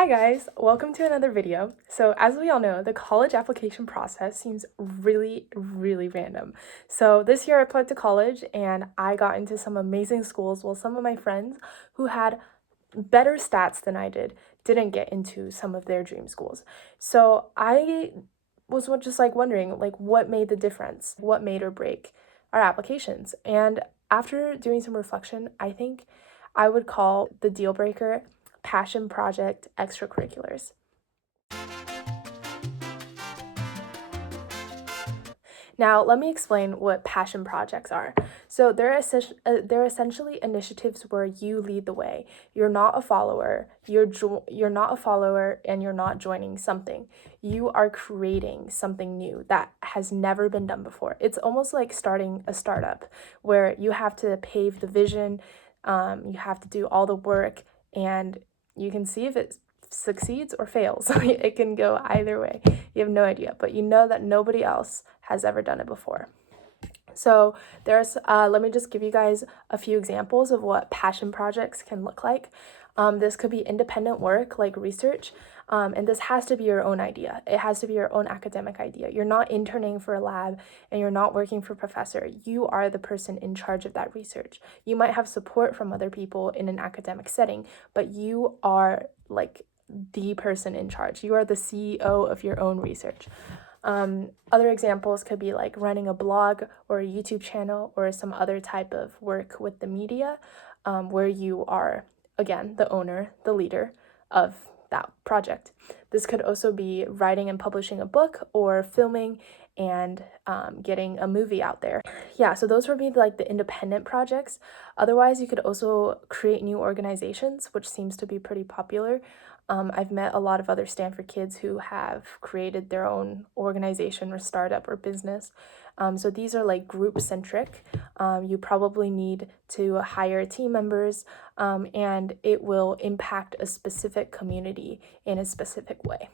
Hi guys, welcome to another video. So as we all know, the college application process seems really random. So this year I applied to college and I got into some amazing schools while some of my friends who had better stats than I didn't get into some of their dream schools. So I was just wondering what made the difference? What made or break our applications? And after doing some reflection, I think I would call the deal breaker passion project extracurriculars. Now, let me explain what passion projects are. So they're essentially initiatives where you lead the way. You're not a follower. You're not a follower, and you're not joining something. You are creating something new that has never been done before. It's almost like starting a startup where you have to pave the vision, you have to do all the work, and you can see if it succeeds or fails. It can go either way. You have no idea, but you know that nobody else has ever done it before. So let me just give you guys a few examples of what passion projects can look like. This could be independent work like research, and this has to be your own idea. It has to be your own academic idea. You're not interning for a lab and you're not working for a professor. You are the person in charge of that research. You might have support from other people in an academic setting, but you are like the person in charge. You are the CEO of your own research. Other examples could be like running a blog or a YouTube channel or some other type of work with the media, where you are, again, the owner, the leader of that project. This could also be writing and publishing a book or filming and getting a movie out there. Yeah, so those would be like the independent projects. Otherwise, you could also create new organizations, which seems to be pretty popular. I've met a lot of other Stanford kids who have created their own organization or startup or business. So these are like group-centric. You probably need to hire team members, and it will impact a specific community in a specific way.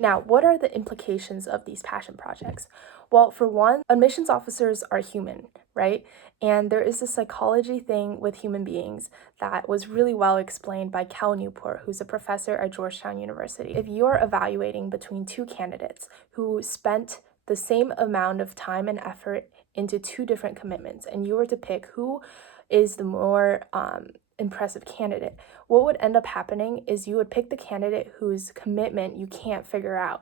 Now, what are the implications of these passion projects? Well, for one, admissions officers are human, right? And there is a psychology thing with human beings that was really well explained by Cal Newport, who's a professor at Georgetown University. If you are evaluating between two candidates who spent the same amount of time and effort into two different commitments, and you were to pick who is the more impressive candidate, what would end up happening is you would pick the candidate whose commitment you can't figure out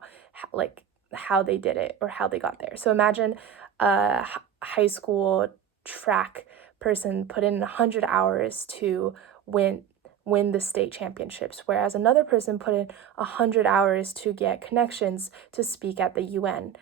how they did it or how they got there. So imagine a high school track person put in 100 hours to win the state championships, whereas another person put in 100 hours to get connections to speak at the UN.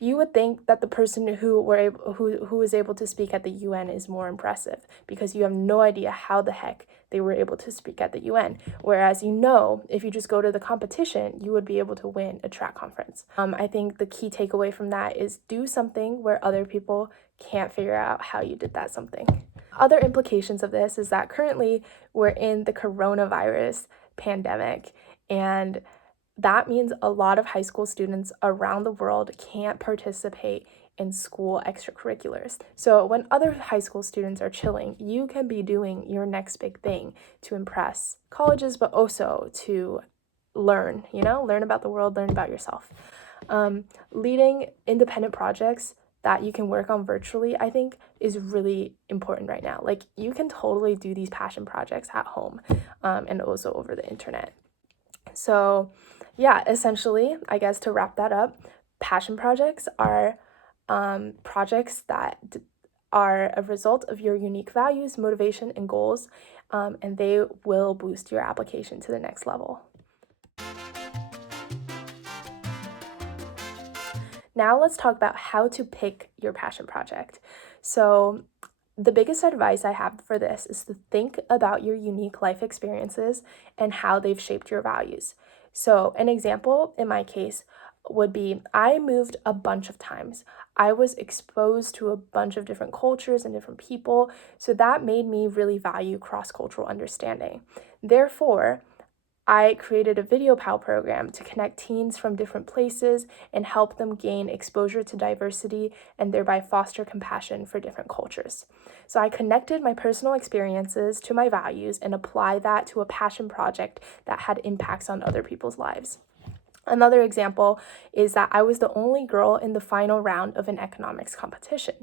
You would think that the person who was able to speak at the UN is more impressive because you have no idea how the heck they were able to speak at the UN. Whereas if you just go to the competition, you would be able to win a track conference. I think the key takeaway from that is do something where other people can't figure out how you did that something. Other implications of this is that currently we're in the coronavirus pandemic, and that means a lot of high school students around the world can't participate in school extracurriculars. So when other high school students are chilling, you can be doing your next big thing to impress colleges, but also to learn about the world, learn about yourself. Leading independent projects that you can work on virtually, I think, is really important right now. Like, you can totally do these passion projects at home, and also over the internet. So yeah, essentially, I guess to wrap that up, passion projects are projects that are a result of your unique values, motivation, and goals, and they will boost your application to the next level. Now let's talk about how to pick your passion project. So the biggest advice I have for this is to think about your unique life experiences and how they've shaped your values. So an example in my case would be I moved a bunch of times. I was exposed to a bunch of different cultures and different people, so that made me really value cross-cultural understanding. Therefore, I created a video PAL program to connect teens from different places and help them gain exposure to diversity and thereby foster compassion for different cultures. So I connected my personal experiences to my values and applied that to a passion project that had impacts on other people's lives. Another example is that I was the only girl in the final round of an economics competition.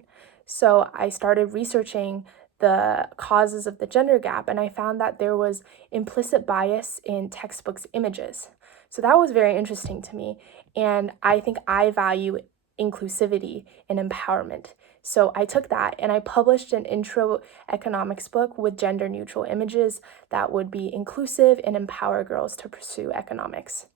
So I started researching the causes of the gender gap, and I found that there was implicit bias in textbooks' images. So that was very interesting to me, and I think I value inclusivity and empowerment. So I took that and I published an intro economics book with gender neutral images that would be inclusive and empower girls to pursue economics.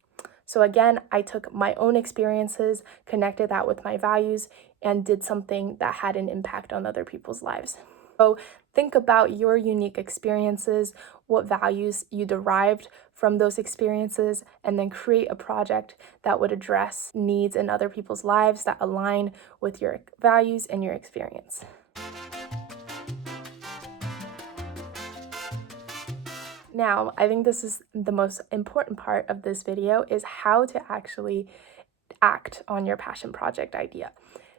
So again, I took my own experiences, connected that with my values, and did something that had an impact on other people's lives. So think about your unique experiences, what values you derived from those experiences, and then create a project that would address needs in other people's lives that align with your values and your experience. Now, I think this is the most important part of this video is how to actually act on your passion project idea.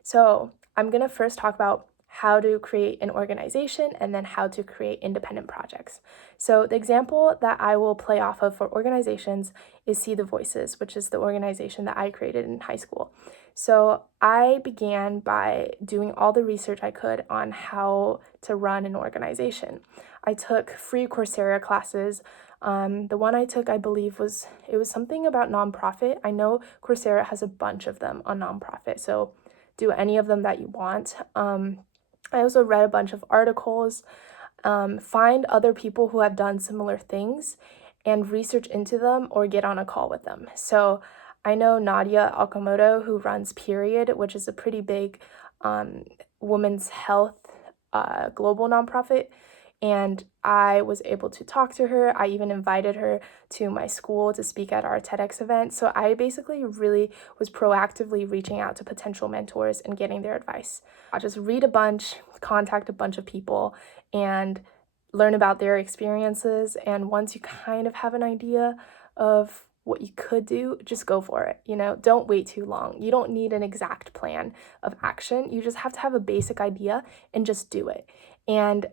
So I'm going to first talk about how to create an organization and then how to create independent projects. So the example that I will play off of for organizations is See the Voices, which is the organization that I created in high school. So I began by doing all the research I could on how to run an organization. I took free Coursera classes. The one I took, I believe, was something about nonprofit. I know Coursera has a bunch of them on nonprofit, so do any of them that you want. I also read a bunch of articles, find other people who have done similar things and research into them or get on a call with them. So I know Nadia Okamoto, who runs Period, which is a pretty big women's health global nonprofit, and I was able to talk to her. I even invited her to my school to speak at our TEDx event. So I basically really was proactively reaching out to potential mentors and getting their advice. I just read a bunch, contact a bunch of people, and learn about their experiences. And once you kind of have an idea of what you could do, just go for it. Don't wait too long. You don't need an exact plan of action. You just have to have a basic idea and just do it. And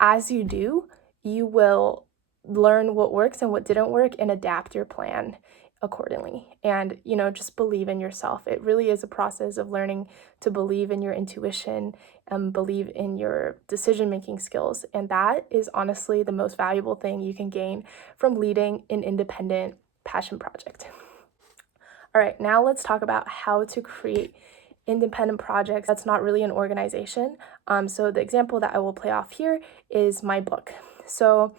as you do, you will learn what works and what didn't work and adapt your plan accordingly. And, just believe in yourself. It really is a process of learning to believe in your intuition and believe in your decision-making skills. And that is honestly the most valuable thing you can gain from leading an independent passion project. All right, now let's talk about how to create independent projects that's not really an organization. So the example that I will play off here is my book. So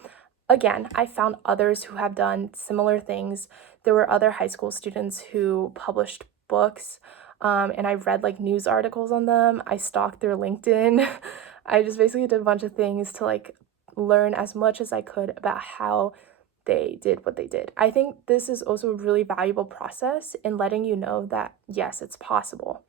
again, I found others who have done similar things. There were other high school students who published books, and I read news articles on them. I stalked their LinkedIn. I just basically did a bunch of things to learn as much as I could about how they did what they did. I think this is also a really valuable process in letting you know that yes, it's possible.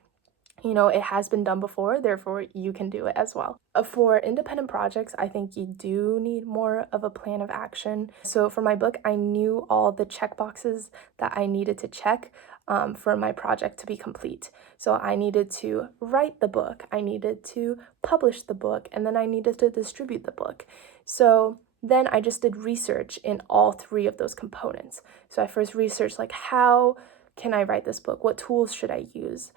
It has been done before, therefore you can do it as well. For independent projects, I think you do need more of a plan of action. So for my book, I knew all the checkboxes that I needed to check for my project to be complete. So I needed to write the book, I needed to publish the book, and then I needed to distribute the book. So then I just did research in all three of those components. So I first researched how can I write this book? What tools should I use?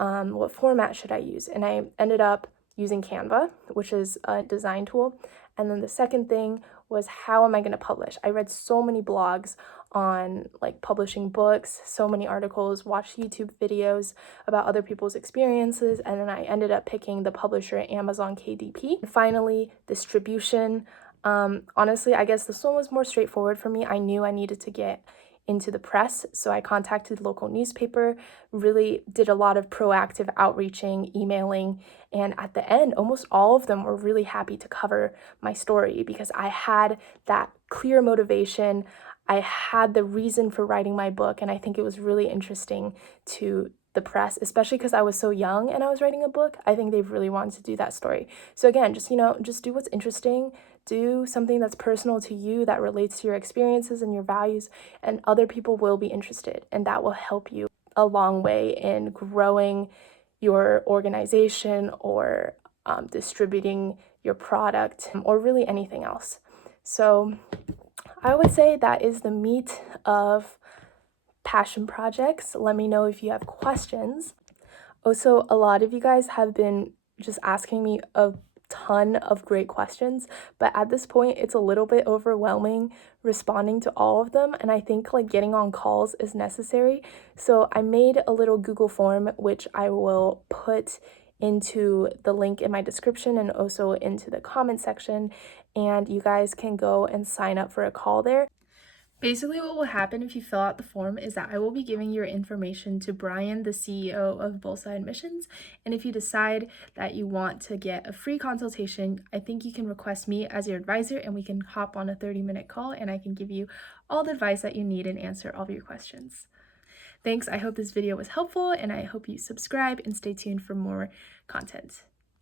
What format should I use? And I ended up using Canva, which is a design tool. And then the second thing was, how am I going to publish? I read so many blogs on publishing books, so many articles, watched YouTube videos about other people's experiences, and then I ended up picking the publisher Amazon KDP. And finally, distribution. Honestly, I guess this one was more straightforward for me. I knew I needed to get into the press, so I contacted the local newspaper, really did a lot of proactive outreaching, emailing, and at the end, almost all of them were really happy to cover my story because I had that clear motivation. I had the reason for writing my book, and I think it was really interesting to the press, especially because I was so young and I was writing a book. I think they really wanted to do that story. So again, just do what's interesting, do something that's personal to you, that relates to your experiences and your values, and other people will be interested, and that will help you a long way in growing your organization or distributing your product or really anything else. So I would say that is the meat of passion projects. Let me know if you have questions. Also, a lot of you guys have been just asking me a ton of great questions, but at this point it's a little bit overwhelming responding to all of them, and I think like getting on calls is necessary. So I made a little Google form which I will put into the link in my description and also into the comment section, and you guys can go and sign up for a call there. Basically, what will happen if you fill out the form is that I will be giving your information to Brian, the CEO of Bullseye Admissions, and if you decide that you want to get a free consultation, I think you can request me as your advisor and we can hop on a 30-minute call and I can give you all the advice that you need and answer all of your questions. Thanks, I hope this video was helpful and I hope you subscribe and stay tuned for more content.